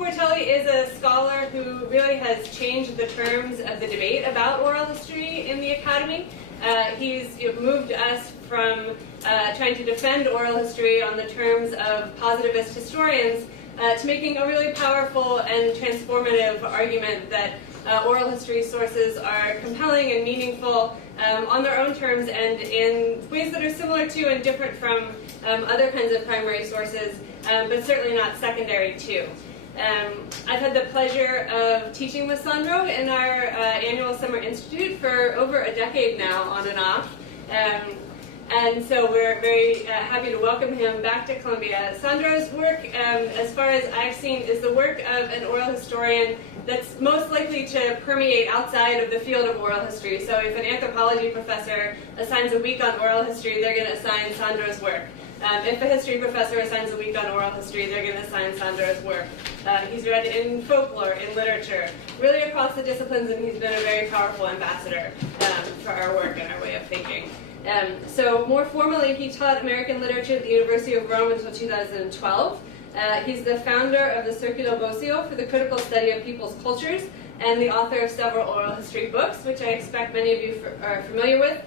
Portelli is a scholar who really has changed the terms of the debate about oral history in the academy. He's moved us from trying to defend oral history on the terms of positivist historians to making a really powerful and transformative argument that oral history sources are compelling and meaningful on their own terms and in ways that are similar to and different from other kinds of primary sources, but certainly not secondary to. I've had the pleasure of teaching with Sandro in our annual summer institute for over a decade now, on and off. And so we're very happy to welcome him back to Columbia. Sandro's work, as far as I've seen, is the work of an oral historian that's most likely to permeate outside of the field of oral history. So if an anthropology professor assigns a week on oral history, they're going to assign Sandro's work. If a history professor assigns a week on oral history, they're going to assign Sandro's work. He's read in folklore, in literature, really across the disciplines, and he's been a very powerful ambassador for our work and our way of thinking. So more formally, he taught American literature at the University of Rome until 2012. He's the founder of the Circulo Bocio for the critical study of people's cultures and the author of several oral history books, which I expect many of you are familiar with,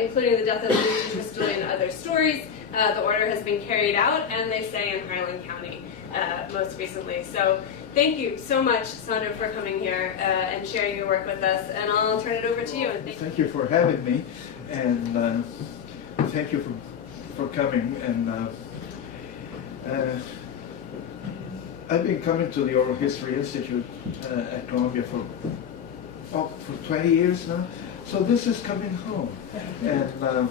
including The Death of Luigi Tristoli and Other Stories, The Order Has Been Carried Out, and They Say in Harlan County most recently. So thank you so much, Sandro, for coming here and sharing your work with us, and I'll turn it over to you. And thank you for having me, and thank you for coming. And I've been coming to the Oral History Institute at Columbia for 20 years now, so this is coming home. And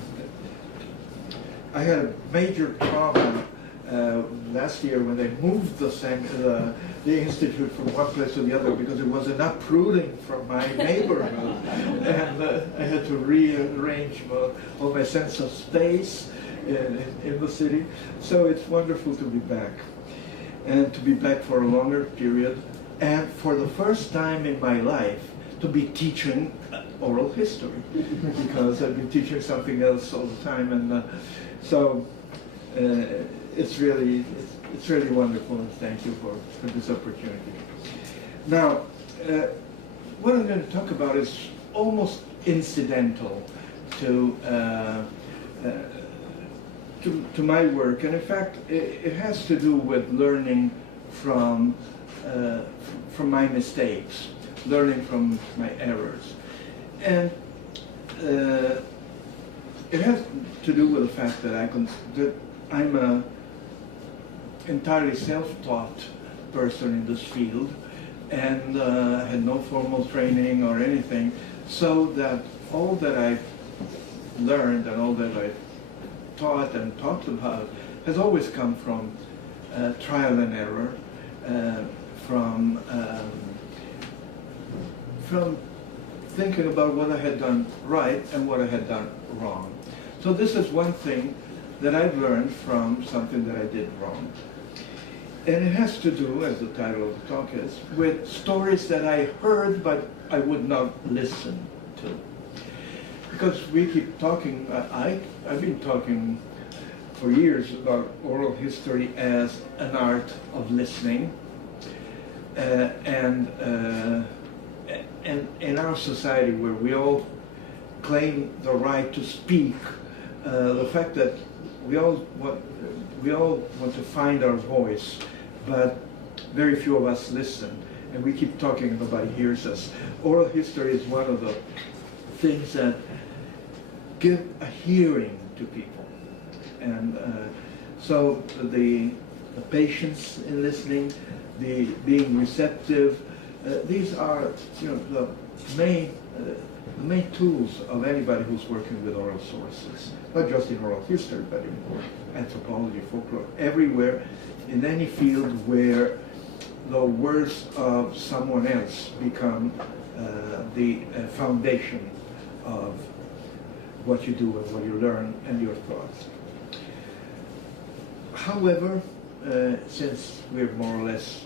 I had a major problem last year when they moved the institute from one place to the other because it was an uprooting from my neighborhood, and I had to rearrange all my sense of space in the city. So it's wonderful to be back, and to be back for a longer period, and for the first time in my life to be teaching oral history, because I've been teaching something else all the time, and so it's really wonderful, and thank you for this opportunity. Now, what I'm going to talk about is almost incidental to my work, and in fact, it has to do with learning from my mistakes, learning from my errors, and it has to do with the fact that I'm an entirely self-taught person in this field, and had no formal training or anything, so that all that I've learned and all that I've taught and talked about has always come from trial and error, from thinking about what I had done right and what I had done wrong. So this is one thing that I've learned from something that I did wrong. And it has to do, as the title of the talk is, with stories that I heard but I would not listen to. Because we keep talking, I've been talking for years about oral history as an art of listening. And in our society, where we all claim the right to speak, the fact that we all want to find our voice, but very few of us listen, and we keep talking and nobody hears us. Oral history is one of the things that give a hearing to people, and so the patience in listening, the being receptive, these are the main tools of anybody who's working with oral sources, not just in oral history, but in anthropology, folklore, everywhere, in any field where the words of someone else become the foundation of what you do and what you learn and your thoughts. However, since we're more or less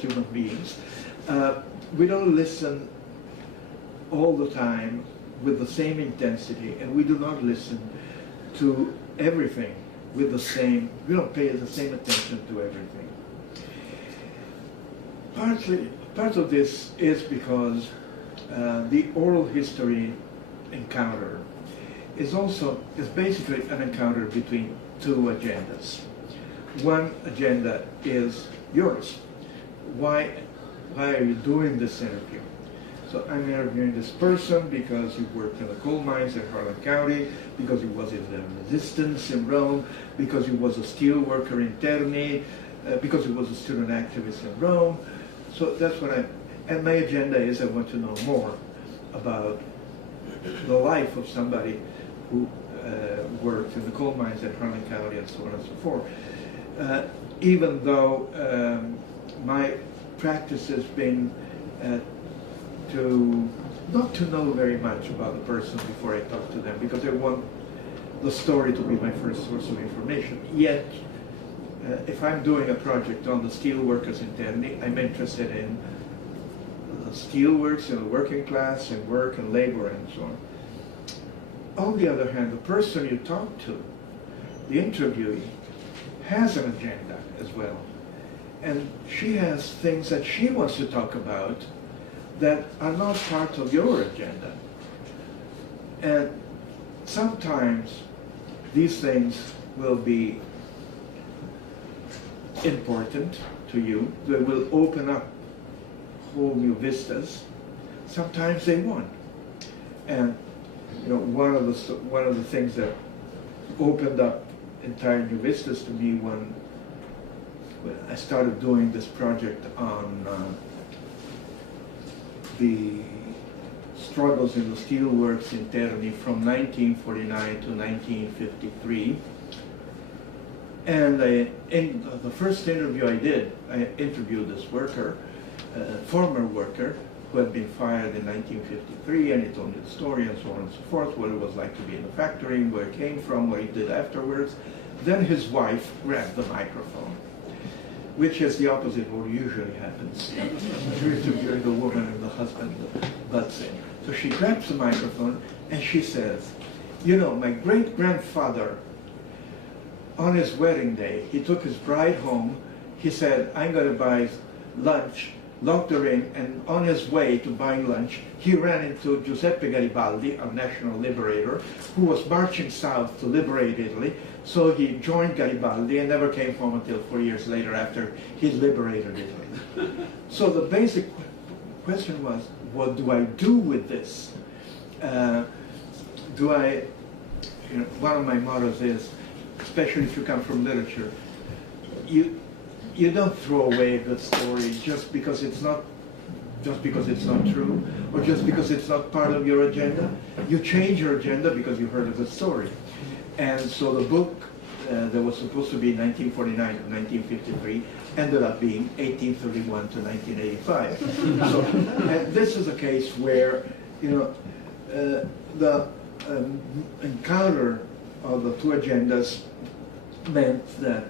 human beings, we don't listen all the time with the same intensity, and we do not listen to everything with the same, we don't pay the same attention to everything. Part of this is because the oral history encounter is basically an encounter between two agendas. One agenda is yours. Why are you doing this interview? So I'm interviewing this person because he worked in the coal mines in Harlan County, because he was in the resistance in Rome, because he was a steel worker in Terni, because he was a student activist in Rome. So that's what and my agenda is I want to know more about the life of somebody who worked in the coal mines in Harlan County and so on and so forth. Even though my practice has been not to know very much about the person before I talk to them, because I want the story to be my first source of information. Yet, if I'm doing a project on the steel workers in Terni, I'm interested in the steel works in the working class and work and labor and so on. On the other hand, the person you talk to, the interviewee, has an agenda as well. And she has things that she wants to talk about that are not part of your agenda. And sometimes these things will be important to you. They will open up whole new vistas. Sometimes they won't. And one of the things that opened up entire new vistas to me when I started doing this project on the struggles in the steelworks in Terni from 1949 to 1953. And in the first interview I did, I interviewed this worker, former worker, who had been fired in 1953, and he told me the story and so on and so forth, what it was like to be in the factory, where he came from, what he did afterwards. Then his wife grabbed the microphone, which is the opposite of what usually happens. You're interviewing the woman and the husband butts in. So she grabs the microphone and she says, my great-grandfather, on his wedding day, he took his bride home. He said, I'm going to buy lunch, locked her in, and on his way to buying lunch, he ran into Giuseppe Garibaldi, a national liberator, who was marching south to liberate Italy. So he joined Garibaldi and never came home until 4 years later after he liberated Italy. So the basic question was, what do I do with this? One of my mottos is, especially if you come from literature, you don't throw away a good story just because it's not true, or just because it's not part of your agenda. You change your agenda because you heard a good story. And so the book that was supposed to be 1949 to 1953 ended up being 1831 to 1985. So, and this is a case where the encounter of the two agendas meant that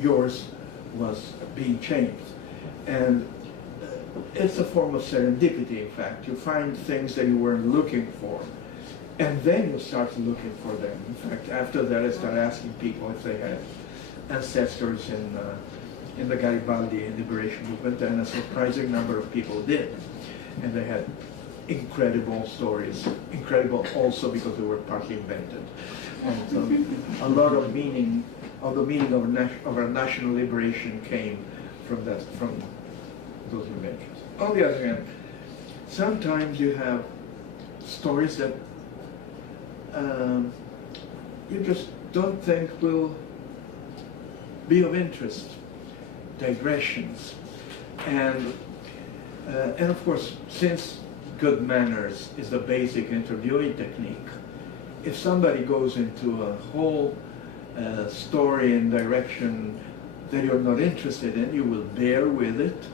yours was being changed. And it's a form of serendipity, in fact. You find things that you weren't looking for, and then you start looking for them. In fact, after that, I started asking people if they had ancestors in the Garibaldi liberation movement, and a surprising number of people did. And they had incredible stories, incredible also because they were partly invented. And so a lot of the meaning of our national liberation came from those inventions. On the other hand, sometimes you have stories that you just don't think will be of interest, digressions. And of course, since good manners is the basic interviewing technique, if somebody goes into a whole story and direction that you're not interested in, you will bear with it,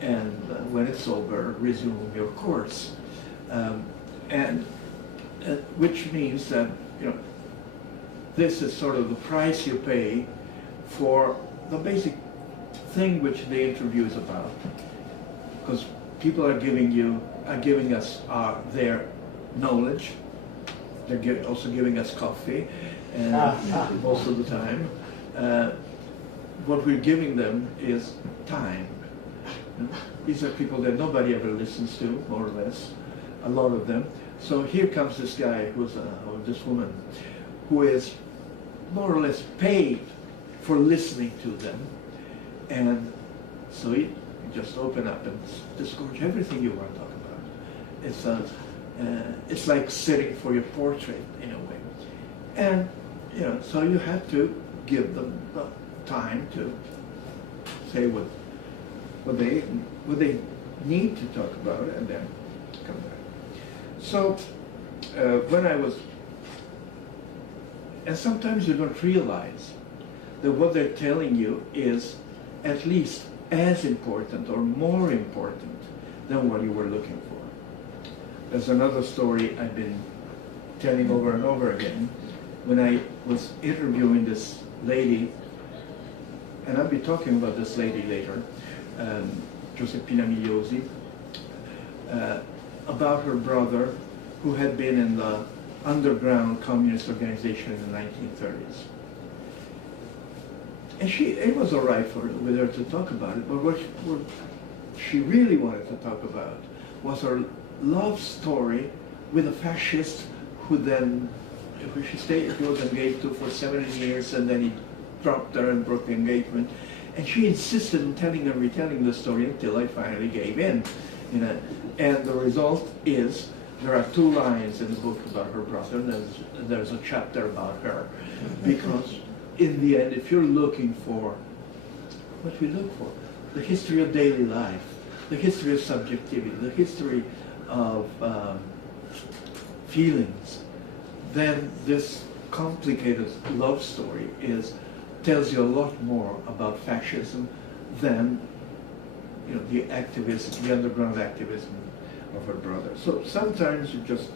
and when it's over, resume your course. Which means that this is sort of the price you pay for the basic thing which the interview is about, because people are giving us their knowledge. They're also giving us coffee, and most of the time, what we're giving them is time. You know, these are people that nobody ever listens to, more or less, a lot of them. So here comes this guy, or this woman, who is more or less paid for listening to them. And so you just open up and disgorge everything you want to talk about. It's like sitting for your portrait in a way. And so you have to give them the time to say what they need to talk about, and then come back. So and sometimes you don't realize that what they're telling you is at least as important or more important than what you were looking for. There's another story I've been telling over and over again. When I was interviewing this lady, and I'll be talking about this lady later, Giuseppina Migliosi, about her brother who had been in the underground communist organization in the 1930s. And it was all right with her to talk about it, but what she really wanted to talk about was her love story with a fascist who she was engaged to for 17 years, and then he dropped her and broke the engagement. And she insisted on telling and retelling the story until I finally gave in. And the result is, there are 2 lines in the book about her brother, and there's a chapter about her. Because in the end, if you're looking for what we look for, the history of daily life, the history of subjectivity, the history of feelings, then this complicated love story tells you a lot more about fascism than the underground activism of her brother. So sometimes you just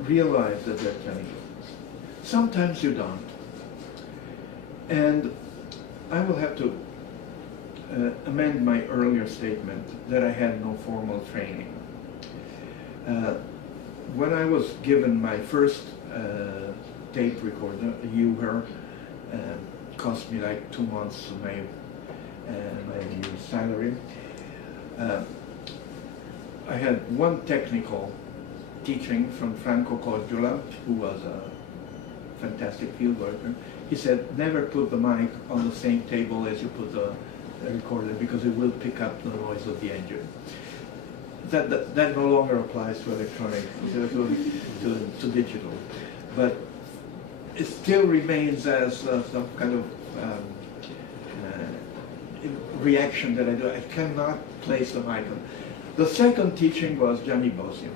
realize that they're telling you this. Sometimes you don't. And I will have to amend my earlier statement that I had no formal training. When I was given my first tape recorder, a Uher, cost me like 2 months of my salary. I had one technical teaching from Franco Cordula, who was a fantastic field worker. He said, never put the mic on the same table as you put the recorder, because it will pick up the noise of the engine. That no longer applies to electronic, to digital. But it still remains as some kind of reaction that I do. I cannot place the mic on. The second teaching was Gianni Bosio.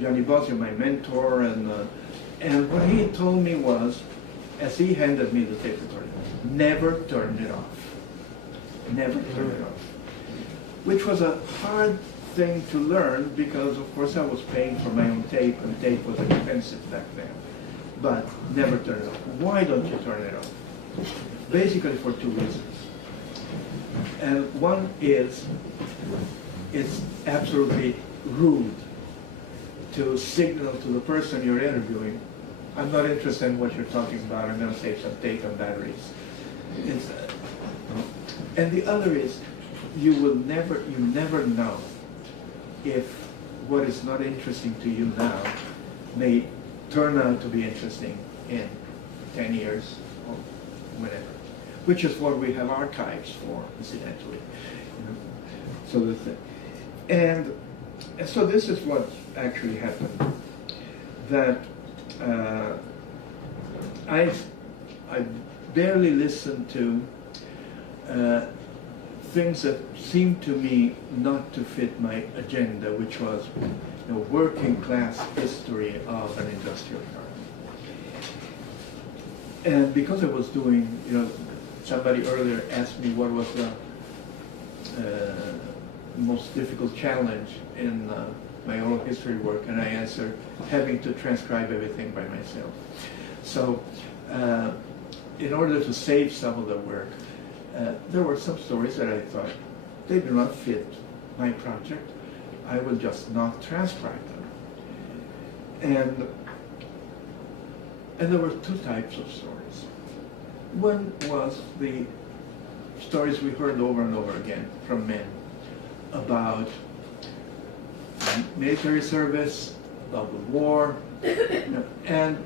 Gianni Bosio, my mentor, and what he told me was, as he handed me the tape recorder, never turn it off. Never turn it off. Which was a hard thing to learn, because of course I was paying for my own tape, and tape was expensive back then. But never turn it off. Why don't you turn it off? Basically for 2 reasons. And one is, it's absolutely rude to signal to the person you're interviewing, I'm not interested in what you're talking about, I'm going to save some tape and batteries. And the other is, you never know if what is not interesting to you now may turn out to be interesting in 10 years or whenever, which is what we have archives for, incidentally. And so this is what actually happened, that I barely listened to things that seemed to me not to fit my agenda, which was working class history of an industrial garden. And because I was doing, somebody earlier asked me what was the most difficult challenge in my oral history work, and I answered, having to transcribe everything by myself. So in order to save some of the work, there were some stories that I thought, they do not fit my project. I will just not transcribe them. And there were 2 types of stories. One was the stories we heard over and over again from men about military service, about the war, and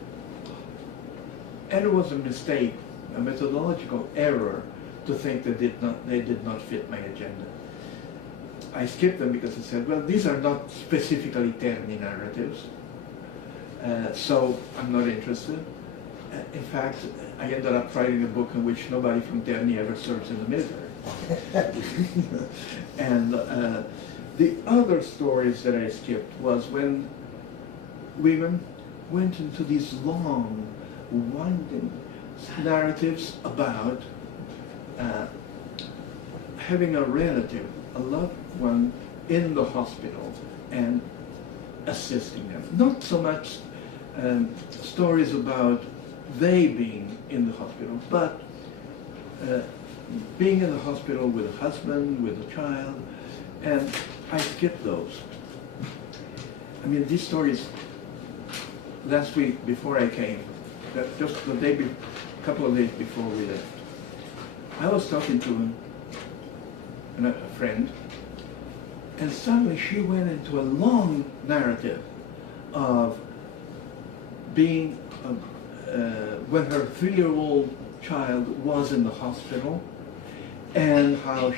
it was a mistake, a methodological error to think that they did not fit my agenda. I skipped them because I said, well, these are not specifically Terni narratives, so I'm not interested. In fact, I ended up writing a book in which nobody from Terni ever serves in the military. And the other stories that I skipped was when women went into these long, winding narratives about having a relative, a loved one in the hospital and assisting them. Not so much stories about they being in the hospital, but being in the hospital with a husband, with a child, and I skipped those. I mean, these stories, last week before I came, just the day, a couple of days before we left, I was talking to a friend, and suddenly she went into a long narrative of being, when her 3-year-old child was in the hospital, and how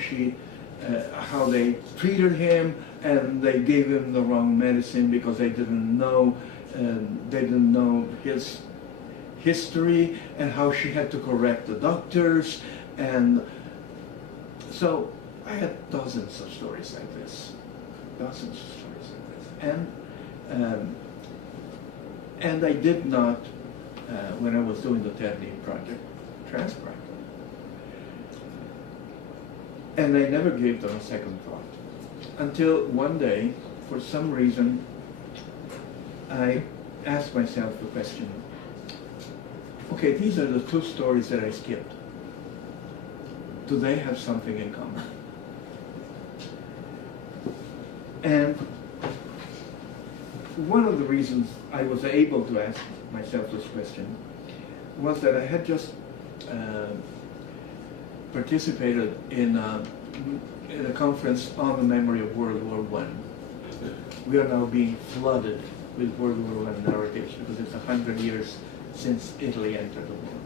how they treated him, and they gave him the wrong medicine because they didn't know his history, and how she had to correct the doctors, and so I had dozens of stories like this, and I did not, when I was doing the Terni project, transcribe them. And I never gave them a second thought. Until one day, for some reason, I asked myself the question, okay, these are the 2 stories that I skipped. Do they have something in common? And one of the reasons I was able to ask myself this question was that I had just participated in a conference on the memory of World War I. We are now being flooded with World War I narratives because it's 100 years since Italy entered the war.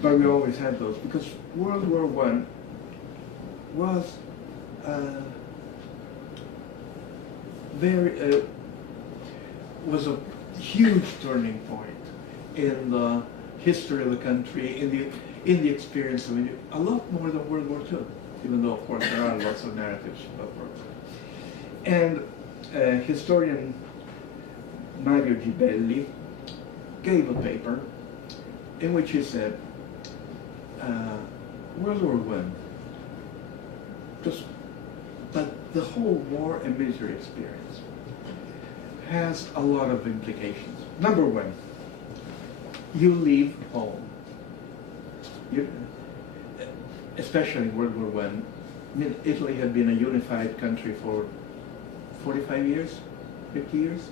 But we always had those because World War I was a huge turning point in the history of the country, in the experience of India, a lot more than World War II, even though, of course, there are lots of narratives about World War II. And historian Mario Gibelli gave a paper in which he said, World War I, but the whole war and military experience has a lot of implications. Number one, you leave home. Especially in World War I, Italy had been a unified country for 45 years, 50 years.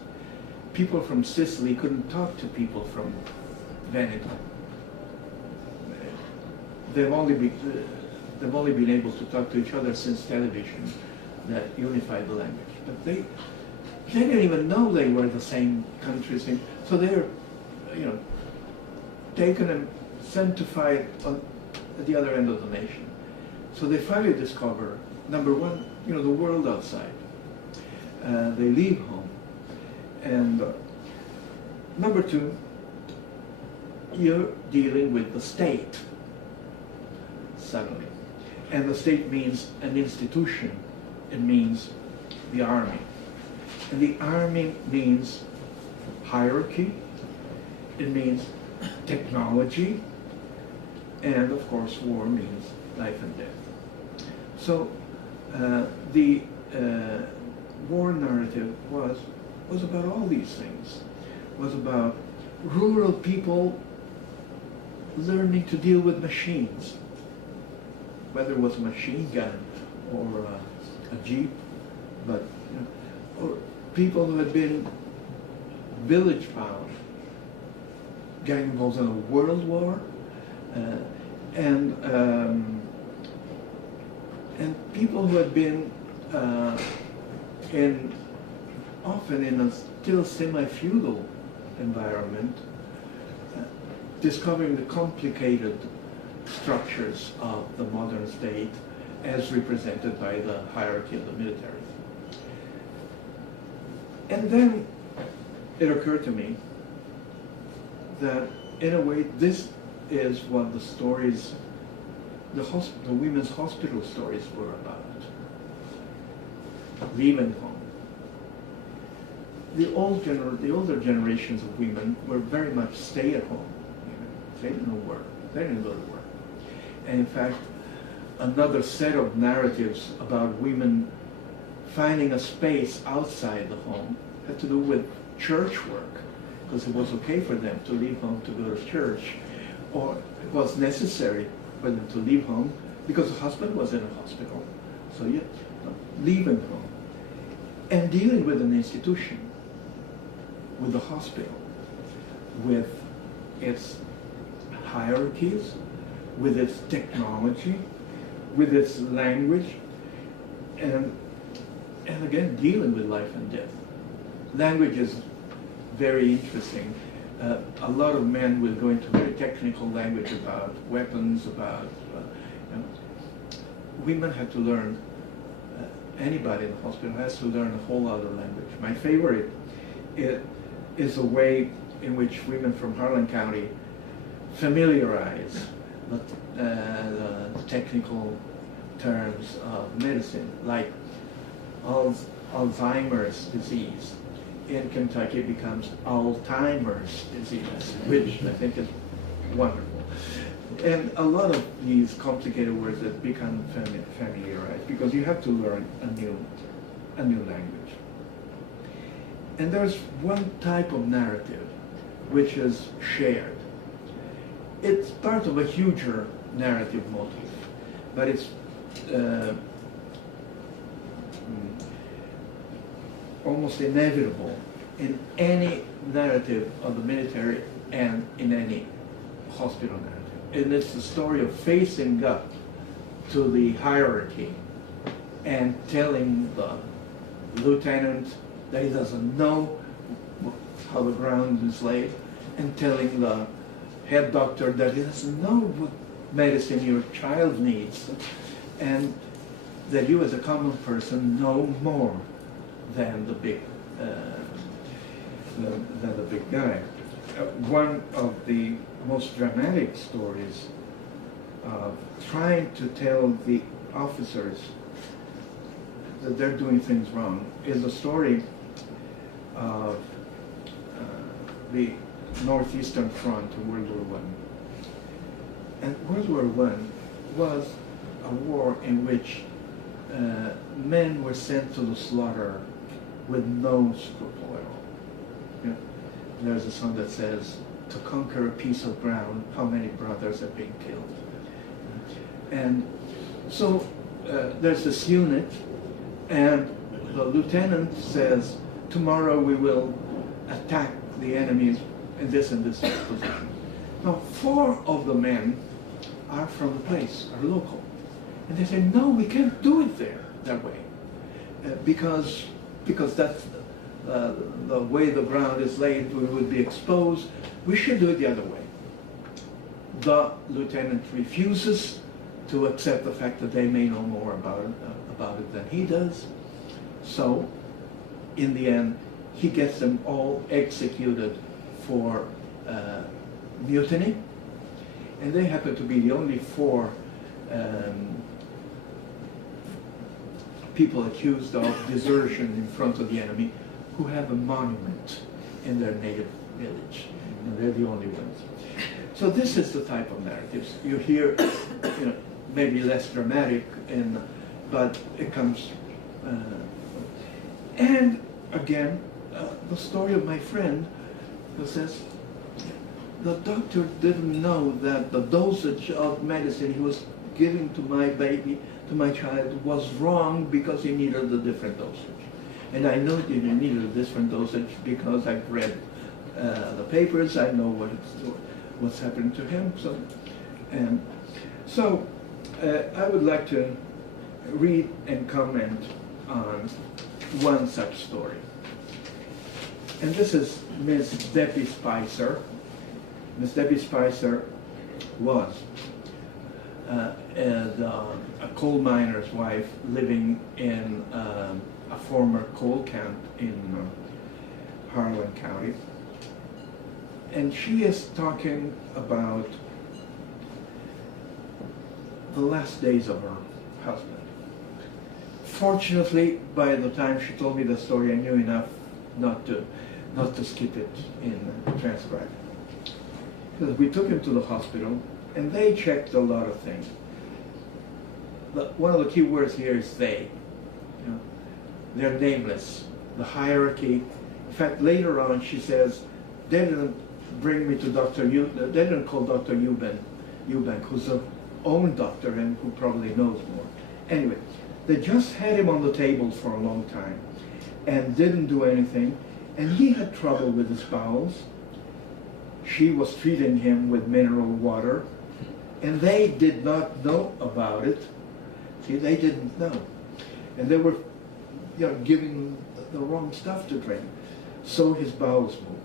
People from Sicily couldn't talk to people from Veneto. They've only been able to talk to each other since television that unified the language. But they didn't even know they were the same countries. So they're, taken and sent to fight at the other end of the nation. So they finally discover, number one, the world outside. They leave home. And number two, you're dealing with the state, suddenly. And the state means an institution. It means the army. And the army means hierarchy. It means technology. And of course, war means life and death. So the war narrative was about all these things. Was about rural people learning to deal with machines, whether it was a machine gun or a jeep, but or people who had been village-bound, getting involved in a world war, and And people who had been often in a still semi-feudal environment, discovering the complicated structures of the modern state as represented by the hierarchy of the military. And then it occurred to me that, in a way, this is what the stories, the women's hospital stories were about. Leaving home. The older generations of women were very much stay-at-home. They didn't work. They didn't go to work. And in fact, another set of narratives about women finding a space outside the home had to do with church work, because it was okay for them to leave home to go to church, or it was necessary for them to leave home because the husband was in a hospital. So yeah, leaving home and dealing with an institution, with the hospital, with its hierarchies, with its technology, with its language, and again, dealing with life and death. Language is very interesting. A lot of men will go into very technical language about weapons, about, women have to learn, anybody in the hospital has to learn a whole other language. My favorite is a way in which women from Harlan County familiarize the technical terms of medicine, like Alzheimer's disease. In Kentucky becomes Alzheimer's disease, which I think is wonderful. And a lot of these complicated words that become familiarized because you have to learn a new language. And there's one type of narrative which is shared. It's part of a huger narrative motif, but it's almost inevitable in any narrative of the military and in any hospital narrative. And it's the story of facing up to the hierarchy and telling the lieutenant that he doesn't know how the ground is laid, and telling the head doctor that he doesn't know what medicine your child needs, and that you as a common person know more than the big guy. One of the most dramatic stories of trying to tell the officers that they're doing things wrong is the story of the Northeastern Front in World War I. And World War I was a war in which men were sent to the slaughter with no scruple at all. You know, there's a song that says, "To conquer a piece of ground, how many brothers have been killed?" And so there's this unit, and the lieutenant says, "Tomorrow we will attack the enemies in this and this position." Now, 4 of the men are from the place, are local. And they say, "No, we can't do it there that way, because that's the way the ground is laid, we would be exposed. We should do it the other way." The lieutenant refuses to accept the fact that they may know more about it than he does. So, in the end, he gets them all executed for mutiny, and they happen to be the only 4 people accused of desertion in front of the enemy who have a monument in their native village, and they're the only ones. So this is the type of narratives you hear, maybe less dramatic, but it comes. And again, the story of my friend who says, the doctor didn't know that the dosage of medicine he was giving to my baby, to my child, was wrong because he needed a different dosage. And I know that he needed a different dosage because I've read the papers, I know what's happening to him. So I would like to read and comment on one such story. And this is Miss Debbie Spicer. Miss Debbie Spicer was a coal miner's wife living in a former coal camp in Harlan County. And she is talking about the last days of her husband. Fortunately, by the time she told me the story, I knew enough not to skip it in transcribing. Because we took him to the hospital, and they checked a lot of things. But one of the key words here is they. You know, they're nameless. The hierarchy. In fact, later on, she says, they didn't bring me to Dr. Eubank. They didn't call Dr. Eubank, who's their own doctor and who probably knows more. Anyway, they just had him on the table for a long time and didn't do anything. And he had trouble with his bowels. She was feeding him with mineral water, and they did not know about it. See, they didn't know. And they were, you know, giving the wrong stuff to drink. So his bowels moved.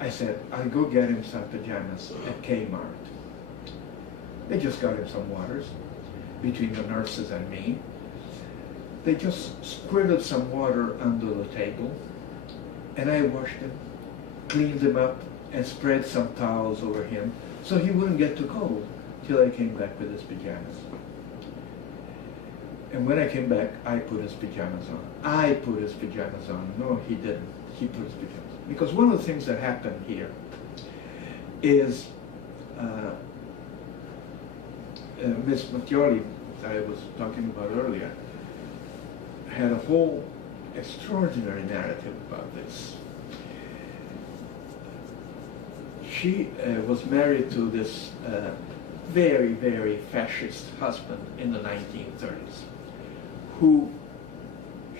I said, I'll go get him some pajamas at Kmart. They just got him some waters between the nurses and me. They just squirted some water under the table, and I washed him, cleaned him up, and spread some towels over him so he wouldn't get too cold till I came back with his pajamas. And when I came back, I put his pajamas on. I put his pajamas on. No, he didn't. He put his pajamas on. Because one of the things that happened here is Miss Mattioli, that I was talking about earlier, had a whole extraordinary narrative about this. She was married to this very, very fascist husband in the 1930s, who,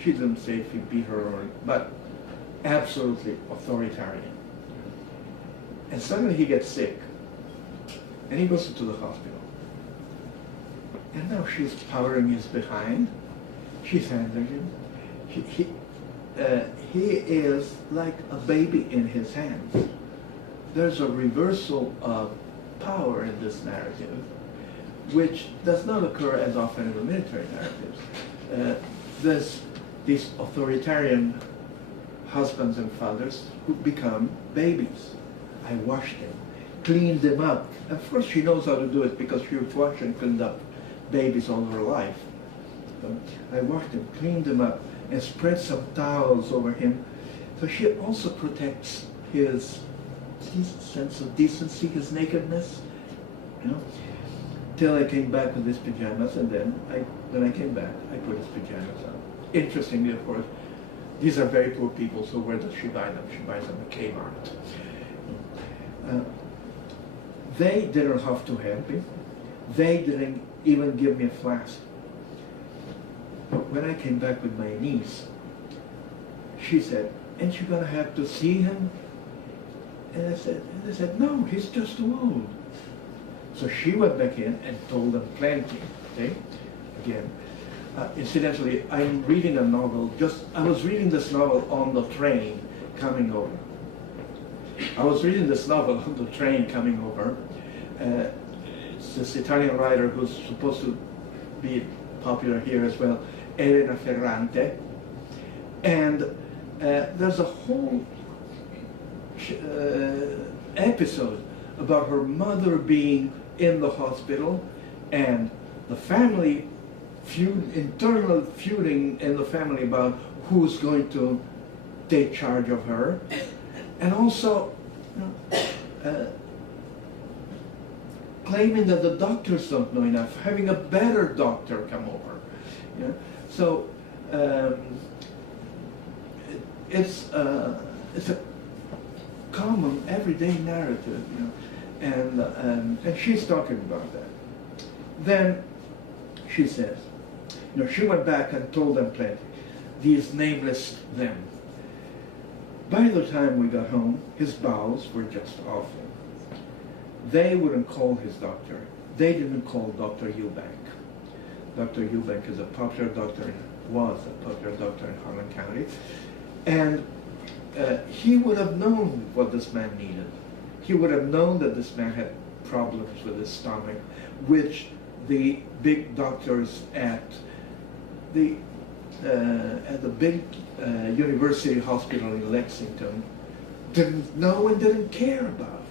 she didn't say if he beat her, but absolutely authoritarian. And suddenly he gets sick, and he goes to the hospital. And now she's powering his behind. She's handling him. He is like a baby in his hands. There's a reversal of power in this narrative, which does not occur as often in the military narratives. There's these authoritarian husbands and fathers who become babies. I washed them, cleaned them up. Of course, she knows how to do it because she washed and cleaned up babies all her life. I washed him, cleaned him up, and spread some towels over him. So she also protects his sense of decency, his nakedness, you know, till I came back with his pajamas, and then when I came back, I put his pajamas on. Interestingly, of course, these are very poor people, so where does she buy them? She buys them at Kmart. They didn't have to help me. They didn't even give me a flask. But when I came back with my niece, she said, "Ain't you gonna have to see him?" And I said, "No, he's just too old." So she went back in and told them plenty. Okay, again. Incidentally, I'm reading a novel. I was reading this novel on the train coming over. It's this Italian writer who's supposed to be popular here as well, Elena Ferrante. And there's a whole episode about her mother being in the hospital and the family internal feuding in the family about who's going to take charge of her, and also claiming that the doctors don't know enough, having a better doctor come over. You know? So it's a common everyday narrative, you know, and she's talking about that. Then she says, you know, she went back and told them plenty. These nameless them. By the time we got home, his bowels were just awful. They wouldn't call his doctor. They didn't call Dr. Eubank. Dr. Eubank is a popular doctor, was a popular doctor in Harlan County, and he would have known what this man needed. He would have known that this man had problems with his stomach, which the big doctors at the big university hospital in Lexington didn't know and didn't care about.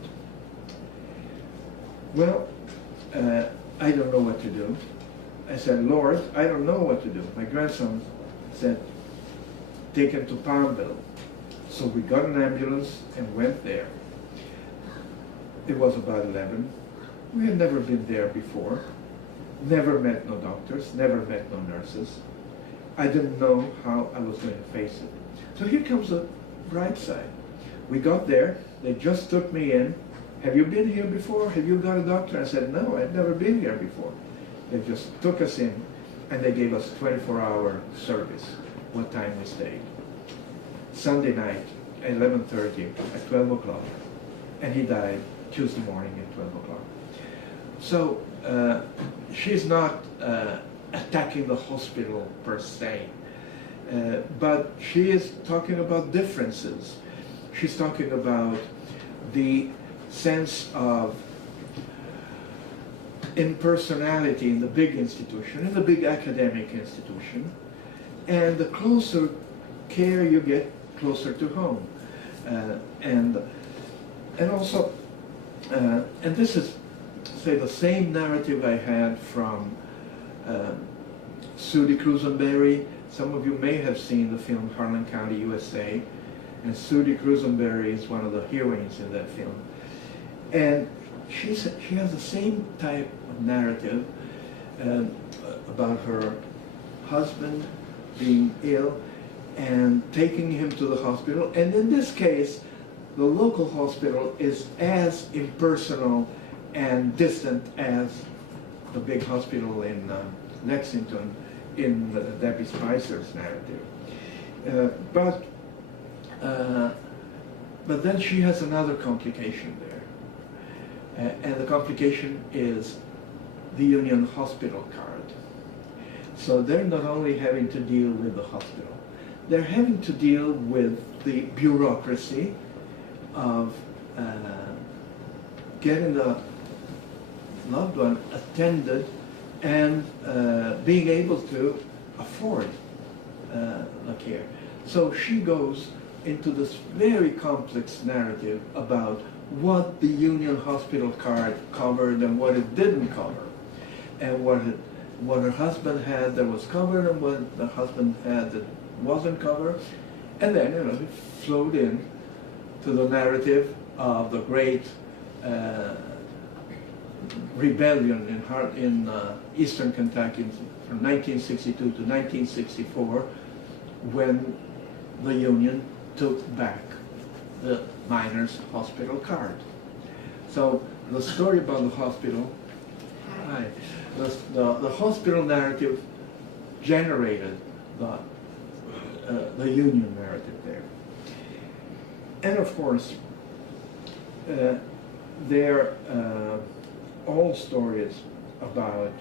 Well, I don't know what to do. I said, Lord, I don't know what to do. My grandson said, take him to Palmville. So we got an ambulance and went there. It was about 11. We had never been there before. Never met no doctors, never met no nurses. I didn't know how I was going to face it. So here comes the bright side. We got there, they just took me in. Have you been here before? Have you got a doctor? I said, no, I've never been here before. They just took us in and they gave us 24-hour service, what time we stayed. Sunday night, 11:30, at 12 o'clock. And he died Tuesday morning at 12 o'clock. So she's not attacking the hospital per se, but she is talking about differences. She's talking about the sense of impersonality in the big institution, in the big academic institution, and the closer care you get, closer to home. And also, and this is, say, the same narrative I had from Sudie Crusenberry. Some of you may have seen the film Harlan County, USA, and Sudie Crusenberry is one of the heroines in that film. And she has the same type of narrative about her husband being ill and taking him to the hospital. And in this case, the local hospital is as impersonal and distant as the big hospital in Lexington in Debbie Spicer's narrative. But then she has another complication there. And the complication is the Union Hospital card. So they're not only having to deal with the hospital, they're having to deal with the bureaucracy of getting the loved one attended and being able to afford the care. So she goes into this very complex narrative about what the Union Hospital card covered and what it didn't cover, and what her husband had that was covered and what the husband had that wasn't covered. And then, you know, it flowed in to the narrative of the great rebellion in eastern Kentucky from 1962 to 1964, when the Union took back the miners' hospital card. So the story about the hospital, the hospital narrative generated the Union narrative there. And of course, they're all stories about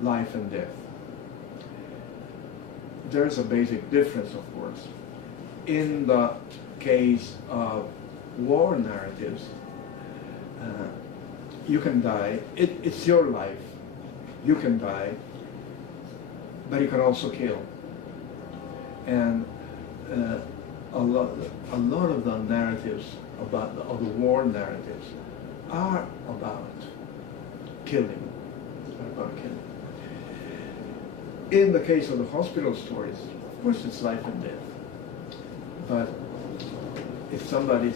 life and death. There's a basic difference, of course. In the case of war narratives, you can die. It's your life. You can die, but you can also kill. And a lot of the narratives of the war narratives are about killing. In the case of the hospital stories, of course, it's life and death. But it's somebody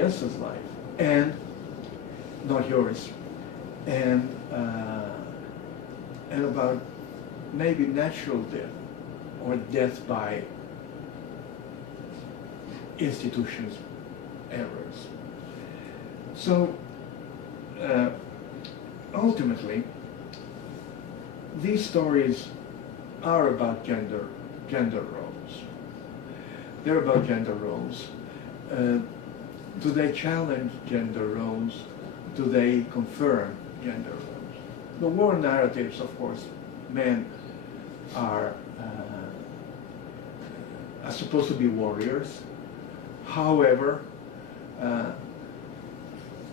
else's life, and not yours, and about maybe natural death or death by institutions' errors. So ultimately, these stories are about gender roles. They're about gender roles. Do they challenge gender roles? Do they confirm gender roles? the war narratives, of course, men are supposed to be warriors. However,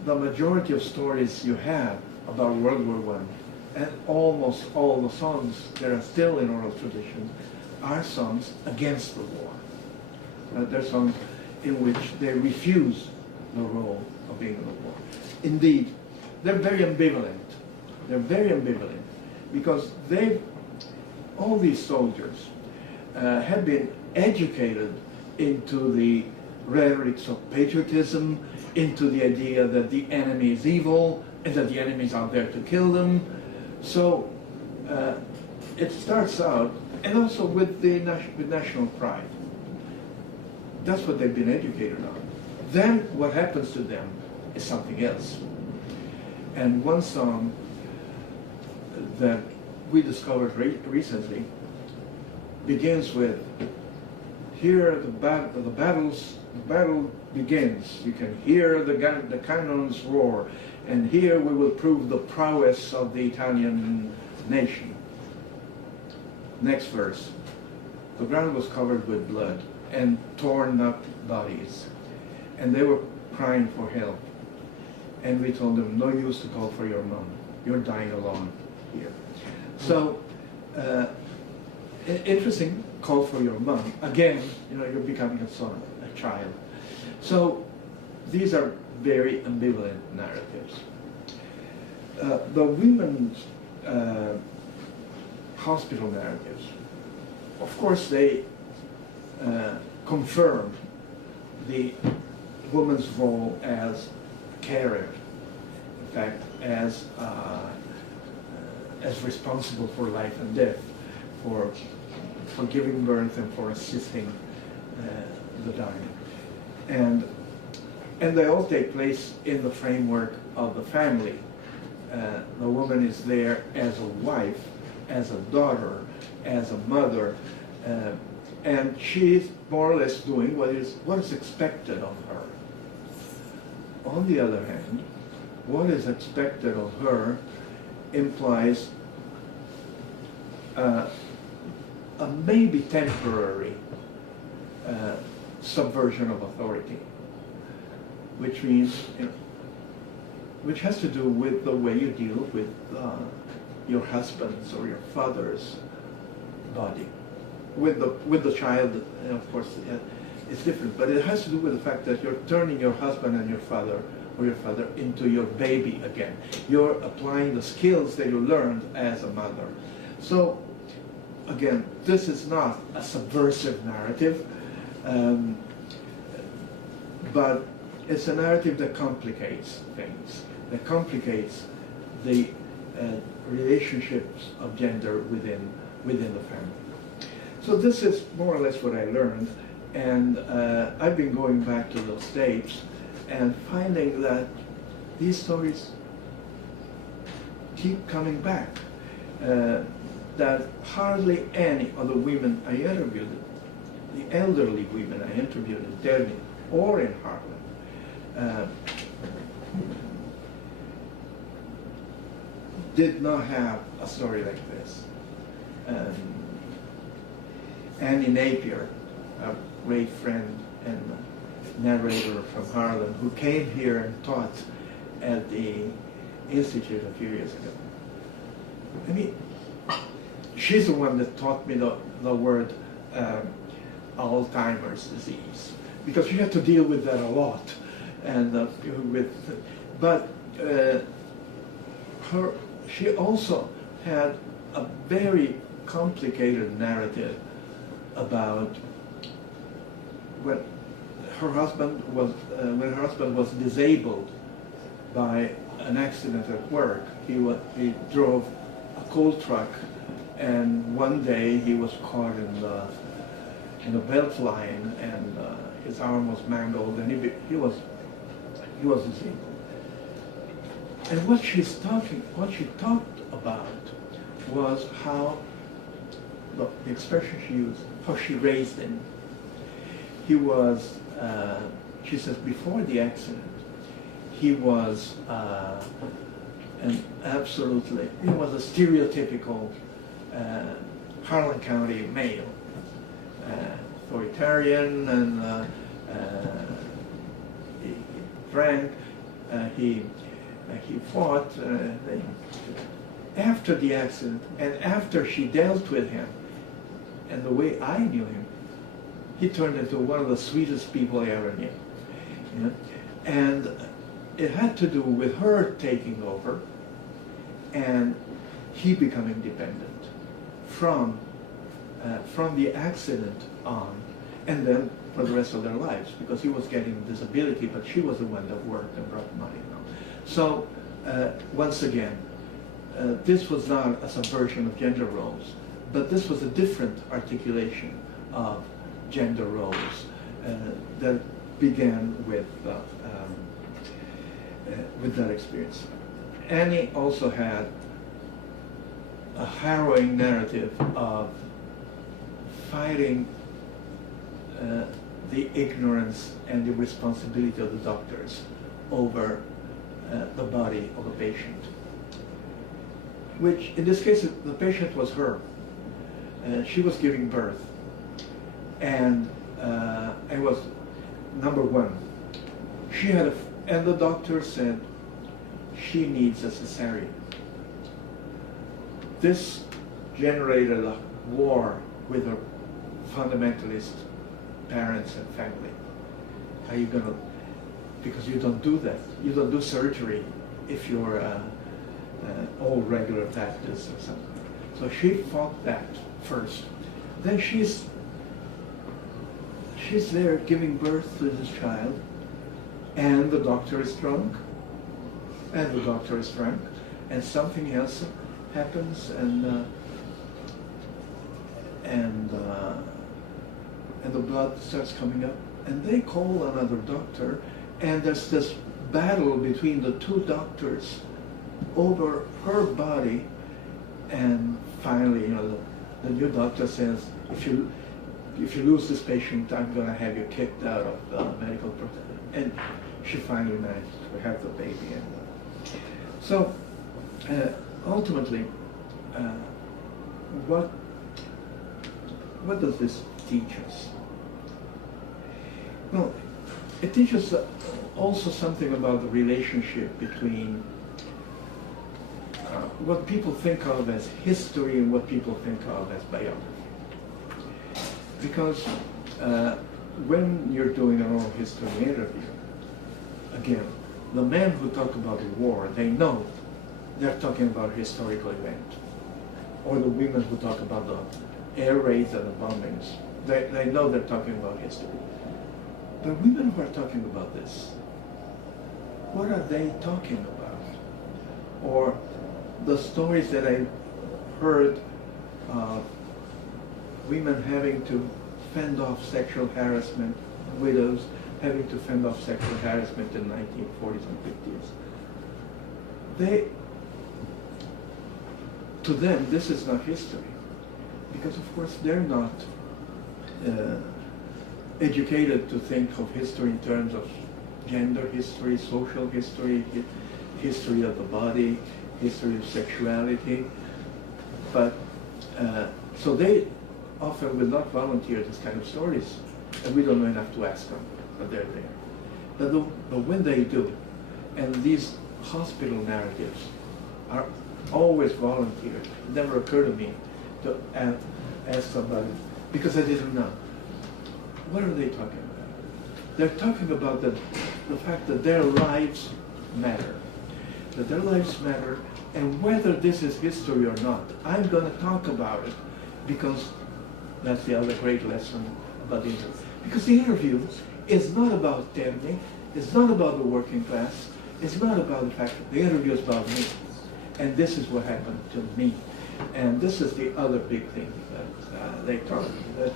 the majority of stories you have about World War I, and almost all the songs that are still in oral tradition, are songs against the war. They're songs in which they refuse the role of being in the war. Indeed, they're very ambivalent. They're very ambivalent because all these soldiers have been educated into the rhetorics of patriotism, into the idea that the enemy is evil and that the enemy is out there to kill them. So it starts out, and also with with national pride. That's what they've been educated on. Then what happens to them is something else. And one song that we discovered recently begins with, here the battle begins. You can hear the cannons roar, and here we will prove the prowess of the Italian nation. Next verse, the ground was covered with blood and torn up bodies, and they were crying for help. And we told them, no use to call for your mom. You're dying alone here. So, interesting, call for your mom. Again, you're becoming a son, a child. So, these are very ambivalent narratives. The women's hospital narratives, of course, they confirm the woman's role as carer, in fact, as responsible for life and death, for giving birth and for assisting the dying. And they all take place in the framework of the family. The woman is there as a wife, as a daughter, as a mother, and she's more or less doing what is expected of her. On the other hand, what is expected of her implies a maybe temporary subversion of authority, which means, which has to do with the way you deal with your husband's or your father's body. With the child, of course, it's different, but it has to do with the fact that you're turning your husband and your father into your baby again. You're applying the skills that you learned as a mother. So, again, this is not a subversive narrative, but it's a narrative that complicates things, that complicates the relationships of gender within the family. So this is more or less what I learned, and I've been going back to those tapes and finding that these stories keep coming back. That hardly any of the women I interviewed, the elderly women I interviewed in Delhi or in Harlan, did not have a story like this. Annie Napier, a great friend and narrator from Harlan, who came here and taught at the Institute a few years ago. I mean, she's the one that taught me the word Alzheimer's disease, because you have to deal with that a lot. And she also had a very complicated narrative about when her husband was disabled by an accident at work. He drove a coal truck, and one day he was caught in the belt line, and his arm was mangled, and he was disabled. And what she talked about was how, the expression she used, how she raised him. He was, she says, before the accident, he was And absolutely, he was a stereotypical Harlan County male, authoritarian, and he drank, he fought. After the accident, and after she dealt with him, and the way I knew him, he turned into one of the sweetest people I ever knew. You know? And it had to do with her taking over and he becoming dependent from the accident on, and then for the rest of their lives, because he was getting disability, but she was the one that worked and brought money. You know? So once again, this was not a subversion of gender roles, but this was a different articulation of gender roles that began with that experience. Annie also had a harrowing narrative of fighting the ignorance and the responsibility of the doctors over the body of a patient, which in this case the patient was her. She was giving birth, and it was number one. She had and the doctor said she needs a cesarean. This generated a war with her fundamentalist parents and family. How are you gonna? Because you don't do that. You don't do surgery if you're old regular Baptist or something. So she fought that first. Then she's there giving birth to this child, and the doctor is drunk, and the doctor is drunk, and something else happens, and the blood starts coming up, and they call another doctor, and there's this battle between the two doctors over her body, and finally, you know, the new doctor says, if you lose this patient, I'm going to have you kicked out of the medical profession. And she finally managed to have the baby. And so ultimately, what does this teach us? Well, it teaches also something about the relationship between what people think of as history and what people think of as biography. Because when you're doing an oral history interview, again, the men who talk about the war, they know they're talking about a historical event. Or the women who talk about the air raids and the bombings, they know they're talking about history. The women who are talking about this, what are they talking about? Or the stories that I heard of women having to fend off sexual harassment, widows having to fend off sexual harassment in the 1940s and 50s. To them, this is not history, because of course they're not educated to think of history in terms of gender history, social history, history of the body, history of sexuality. But so they often will not volunteer this kind of stories, and we don't know enough to ask them, but they're there. But when they do, and these hospital narratives are always volunteered, it never occurred to me to ask somebody, because I didn't know. What are they talking about? They're talking about the fact that their lives matter. That their lives matter, and whether this is history or not, I'm going to talk about it, because that's the other great lesson about the interview. Because the interview is not about technique, it's not about the working class, it's not about the fact that the interview is about me. And this is what happened to me. And this is the other big thing that they taught me, that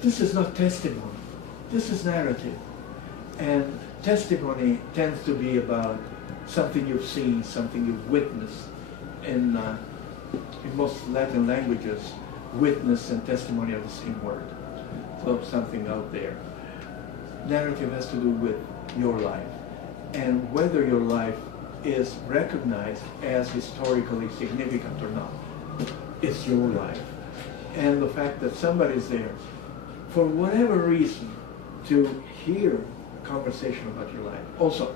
this is not testimony, this is narrative. And testimony tends to be about something you've seen, something you've witnessed. In most Latin languages, witness and testimony are the same word. So something out there. Narrative has to do with your life, and whether your life is recognized as historically significant or not. It's your life. And the fact that somebody's there, for whatever reason, to hear a conversation about your life. Also,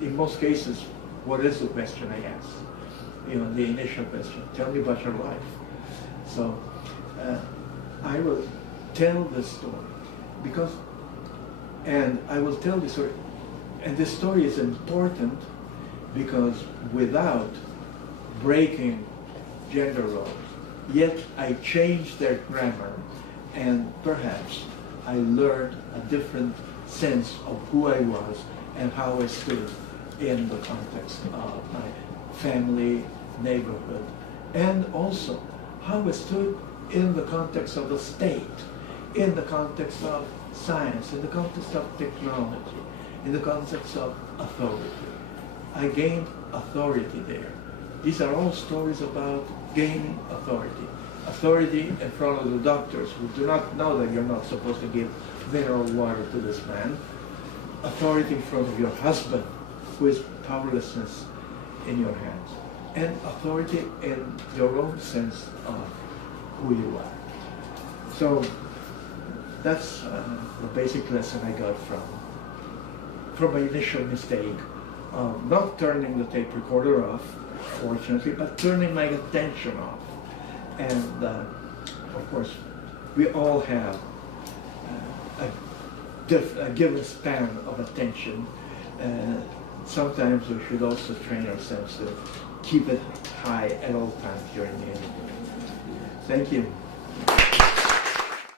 in most cases, what is the question I ask? You know, the initial question, tell me about your life. So I will tell the story and I will tell the story. And this story is important because without breaking gender roles, yet I changed their grammar, and perhaps I learned a different sense of who I was and how I stood in the context of my family, neighborhood, and also how I stood in the context of the state, in the context of science, in the context of technology, in the context of authority. I gained authority there. These are all stories about gaining authority. Authority in front of the doctors who do not know that you're not supposed to give mineral water to this man. Authority in front of your husband, who is powerlessness in your hands. And authority in your own sense of who you are. So that's the basic lesson I got from my initial mistake of not turning the tape recorder off, fortunately, but turning my attention off. And of course, we all have a given span of attention. Sometimes we should also train ourselves to keep it high at all times during the interview. Thank you.